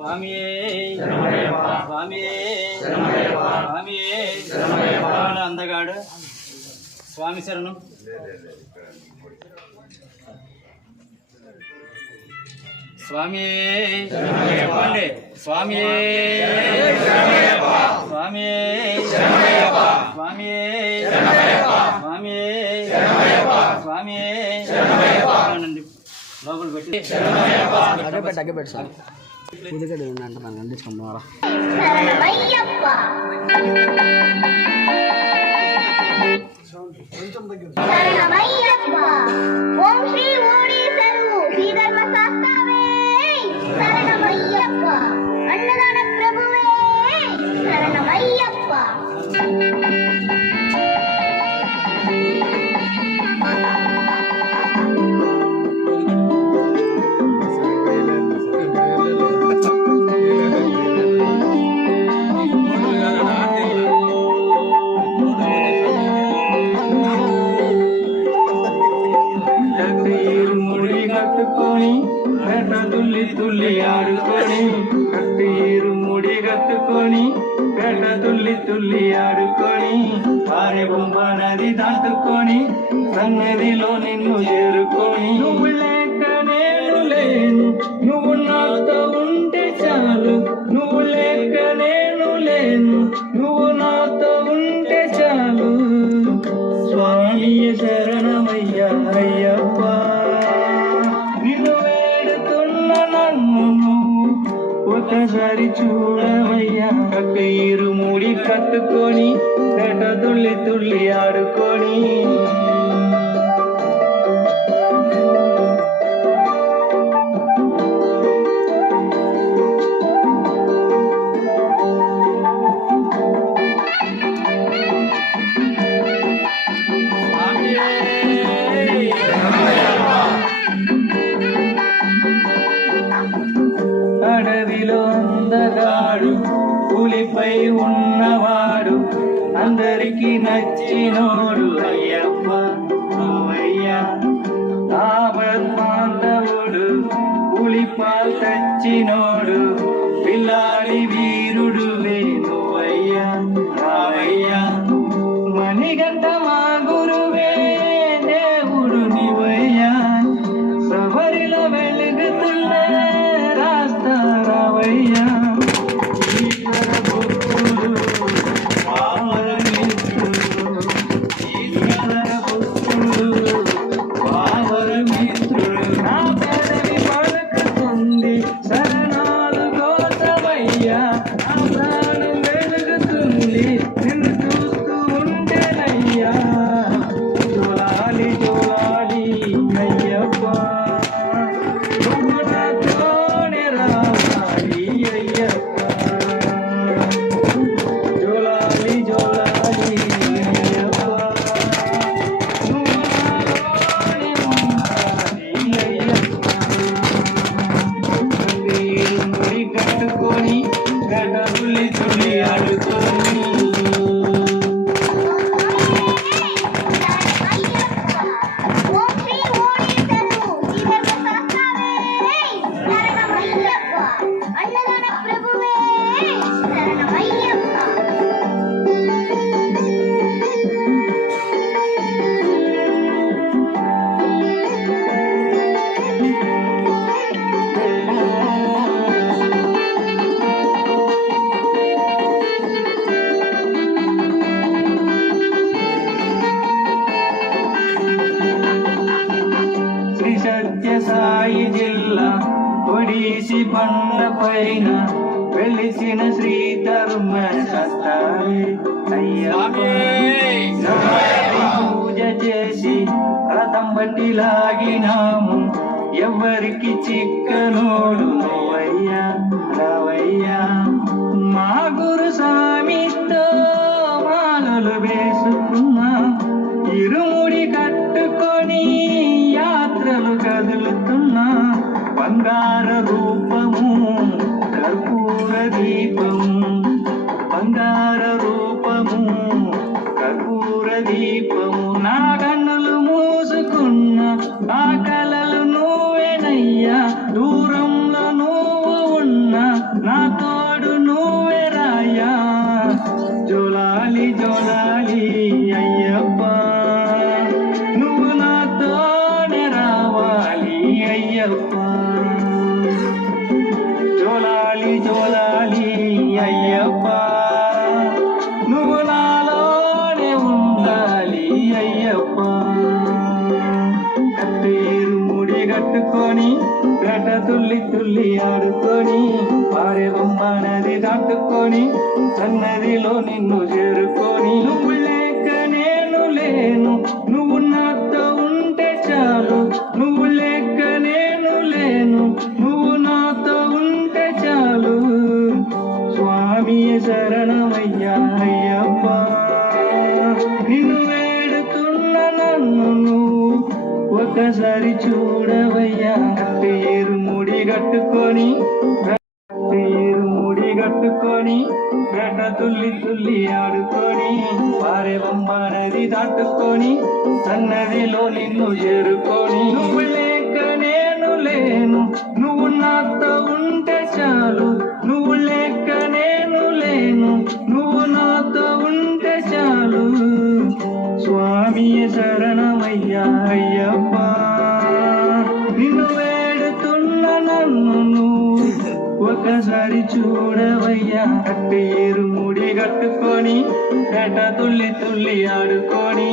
స్వామియే స్వామియే స్వామియే. అందగాడు. స్వామి శరణం. స్వామియే. చెప్పండి. స్వామియే. స్వామియే. స్వామియే. స్వామియే. అవునండి. లోపల పెట్టి అగ్గే పెట్టు అగ్గే పెట్టు sir. ఉదిగడ్డ అంటున్నాను అందించుకుంటున్నారా శరణమయ్యప్ప శరణమయ్యప్ప ఓం శ్రీ ఓడీసరు పారె బొమ్మ నది దాటుకొని సన్నదిలో నిన్ను చేరుకొని. నువ్వు లేక నేను లేను నువ్వు నాతో ఉంటే చాలు. నువ్వు లేక నేను లేను నువ్వు నాతో ఉంటే చాలు. స్వామి శరణమయ్యా అయ్యప్ప. నిన్ను వేడుతున్న నన్ను ఒకసారి చూడవయ్యా కక్కీరు ముడి కట్టుకొని గట తుళ్ళి తుళ్ళి ఆడుకొని. అడవిలో అందగాడు పులిపై ఉన్నవాడు అందరికి నచ్చినోడు అయ్యప్ప అయ్యా ఆ బ్రహ్మాండవుడు పులిపాల్ తెచ్చినోడు పిల్లాడి పైన వెలిసిన శ్రీ ధర్మ అయ్యప్ప పూజ చేసి రథం బట్టి లాగినాము. ఎవరికి చిక్కనోడు బంగార రూపము కర్పూర దీపము. బంగార రూపము కర్పూర దీపము. నా కన్నులు మూసుకున్న ఆ కలలు నువ్వేనయ్యా. దూరంలో నువ్వు ఉన్న నాతో ముడి కట్టుకొని తుల్లి తుల్లి ఆడుకొని పారే బొమ్మ నది దాటుకొని సన్నదిలో నిన్ను చేరుకొని. నువ్వు లేక నేను లేను నువ్వు నాతో ఉంటే చాలు. నువ్వు లేక నేను లేను నువ్వు నాతో ఉంటే చాలు. స్వామి శరణమయ్యా అయ్యప్ప. ఒకసారి చూడవయ్యా. కట్టేరు ముడి కట్టుకొని కట్టేరు ముడి కట్టుకొని గట తుల్లి తుల్లి ఆడుకొని పారే బొమ్మ నది దాటుకొని సన్నదిలో నిన్ను చేరుకొని. నువ్వు లేక నేను లేను నువ్వు నాతో ఉంటే చాలు. ఒకసారి చూడవయ్యా. కట్టేరు ముడి కట్టుకొని ఎట తుల్లి తుల్లి ఆడుకొని.